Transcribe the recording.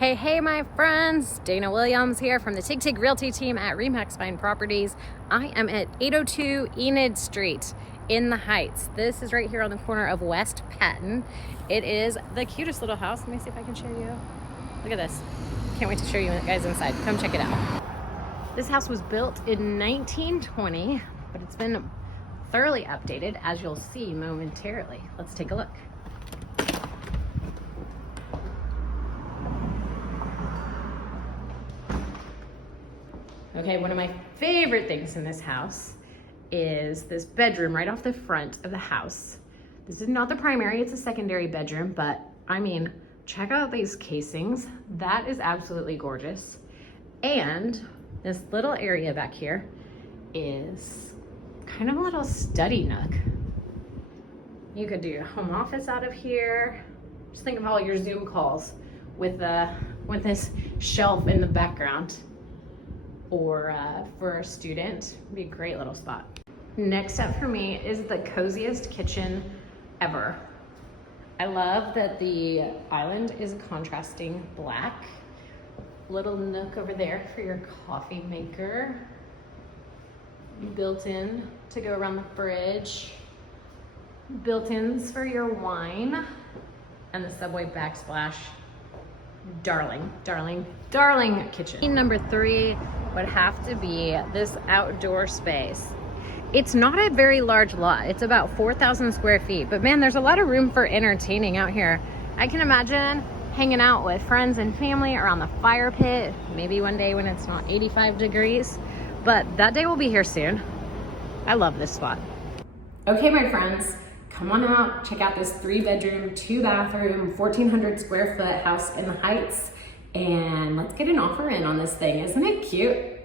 Hey my friends, Dana Williams here from the Tig Realty team at RE/MAX Fine Properties. I am at 802 Enid Street in the Heights. This is right here on the corner of West Patton. It is the cutest little house. Let me see if I can show you. Look at this. Can't wait to show you guys inside. Come check it out. This house was built in 1920, but it's been thoroughly updated, as you'll see momentarily. Let's take a look. Okay, one of my favorite things in this house is this bedroom right off the front of the house. This is not the primary, it's a secondary bedroom, but I mean, check out these casings. That is absolutely gorgeous. And this little area back here is kind of a little study nook. You could do your home office out of here. Just think of all your Zoom calls with this shelf in the background. Or for a student, it'd be a great little spot. Next up for me is the coziest kitchen ever. I love that the island is contrasting black. Little nook over there for your coffee maker. Built in to go around the fridge. Built-ins for your wine. And the Subway backsplash. Darling, darling, darling kitchen. Number 3 would have to be this outdoor space. It's not a very large lot. It's about 4,000 square feet, but man, there's a lot of room for entertaining out here. I can imagine hanging out with friends and family around the fire pit, maybe one day when it's not 85 degrees, but that day will be here soon. I love this spot. Okay, my friends, come on out, check out this 3-bedroom, 2-bathroom, 1,400 square foot house in the Heights, and let's get an offer in on this thing. Isn't it cute?